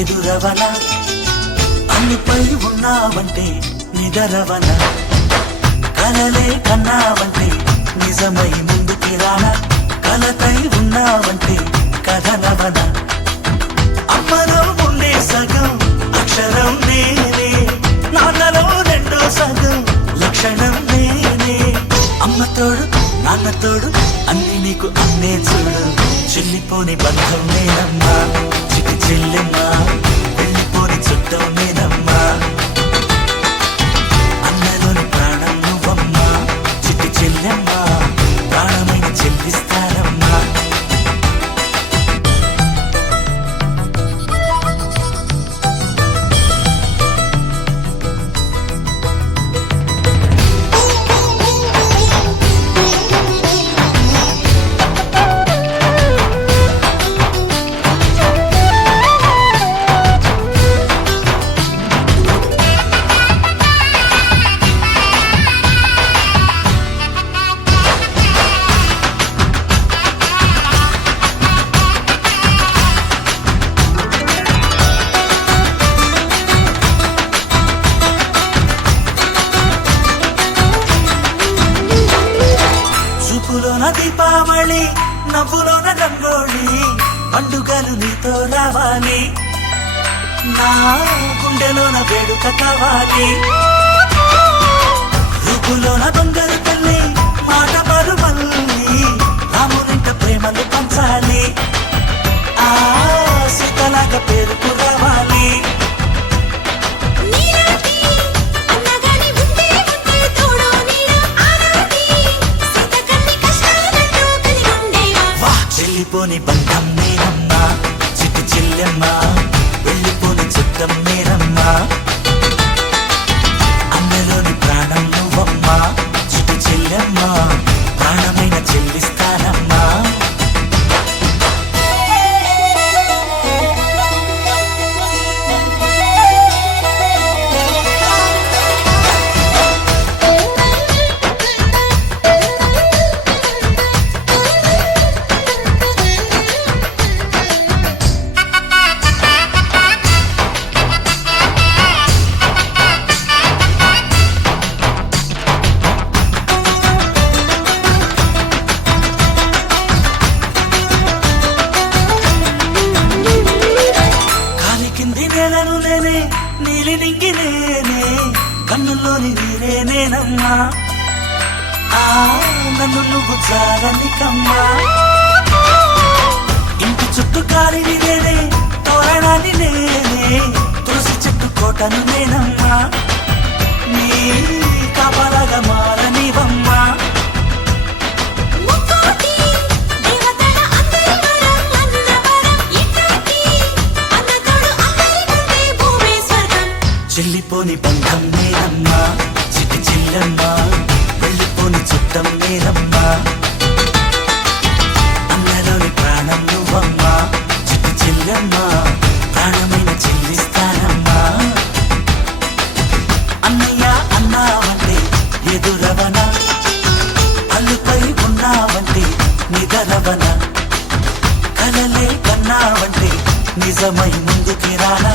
ఎదురవన అన్నిపై ఉన్నావంటే నిదరవన కలలే కన్నావంటే నిజమై ముందుకి రానా కలతై ఉన్నావంటే కథనవన అమ్మలో ఉండే సగం అక్షరం నేనే నాన్నలో రెండో సగం లక్షణం నేనే అమ్మ తోడు నాన్న తోడు అన్ని నీకు అన్నే చూడు చెల్లిపోని బంధం నేనమ్మా చిటి చెల్లెమ్మా వెళ్ళిపోని చుట్టం నేనమ్మా అన్నలోని ప్రాణం నువ్వమ్మా చిటి చెల్లెమ్మా ప్రాణమైన చెల్లిస్తానమ్మా చూపులోన దీపావళి నవ్వులోన రంగోళి పండుగలు నీతో రావాలి నా గుండెలోన వేడుక కావాలి రూపులోన బంగారు తల్లి మాట పరుమల్లి రామునింట ప్రేమలు పంచాలి ఆ సీతలాగా పేరుకు రావాలి వెళ్ళిపోని బంధం నేనమ్మా చిట్టి చెల్లెమ్మా వెళ్ళిపోని చుట్టం నేనమ్మా అన్నలోని ప్రాణం నువ్వమ్మా చిట్టి చెల్లెమ్మా ప్రాణమైన చెల్లిస్తానమ్మా నేలను నేనే నీలి నింగి నేనే కన్నుల్లోని నీరే నేనమ్మా ఆ నన్ను నువ్వు జారనికమ్మా ఇంటి చుట్టూ కాలిని నేనే తోరణాన్ని నేనే తులసి చెట్టు కోటను నేనమ్మా నీ కాపలాగా మారనివమ్మా చెల్లిపోని బంధం నేనమ్మా చిటి చెల్లెమ్మా వెళ్ళిపోని చుట్టం నేనమ్మా అన్నలోని ప్రాణం నువ్వమ్మా చిటి చెల్లెమ్మా ప్రాణమైన చెల్లిస్తానమ్మా అన్నయ్య అన్నావంటే ఎదురవన అల్లుపై ఉన్నావంటే నిదరవన కలలే కన్నావంటే నిజమై ముందుకి రానా